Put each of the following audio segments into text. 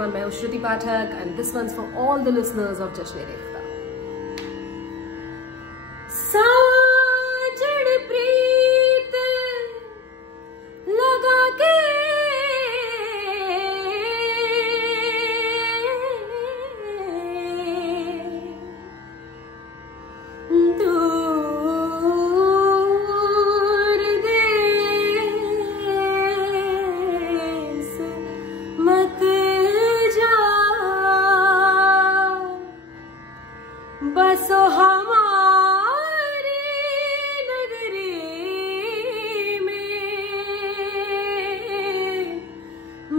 everyone, मैं हूँ श्रुति पाठक and this one's for all the listeners of Jashn-e-Rekhta. साजन प्रीत लगा के बसो हमारी नगरी में,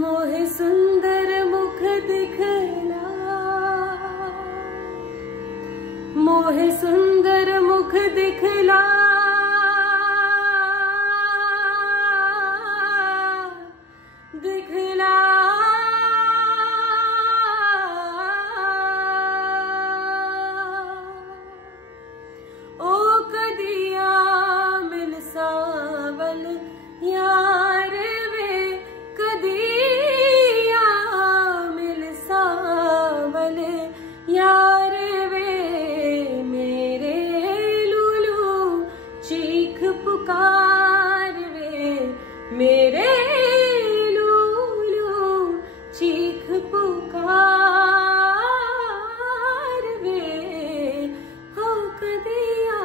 मोहे सुंदर मुख दिखला, मोहे सुंदर मुख दिखला, दिखला यार वे कदिया मिल सावल, यार वे मेरे लूलू चीख पुकार वे, मेरे लूलू चीख पुकार वे, हो कदिया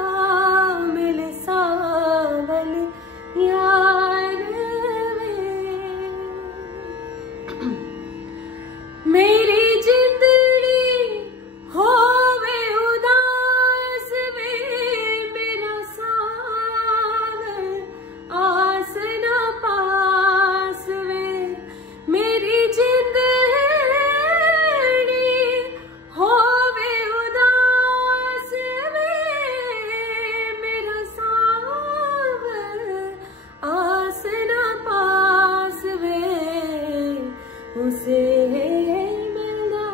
मिल सावल यार वे। मेरी जिंदड़ी होवे उदास वे, मेरा सावल आस न पास वे, मेरी जिंदड़ी होवे उदास वे, मेरा सावल आस न पास वे, उसे मिलना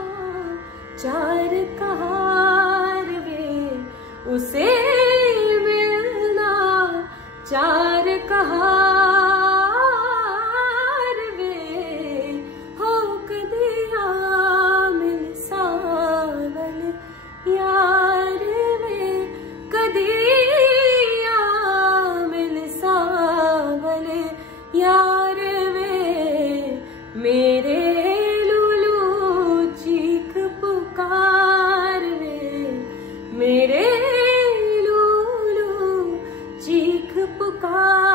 चार कहार वे, उसे मिलना चार कहार वे, हो कदिया मिल सावल यार वे, कदिया मिल सावल यार वे, मेरे लूलू चीख पुकार वे, मेरे लूलू चीख पुकार।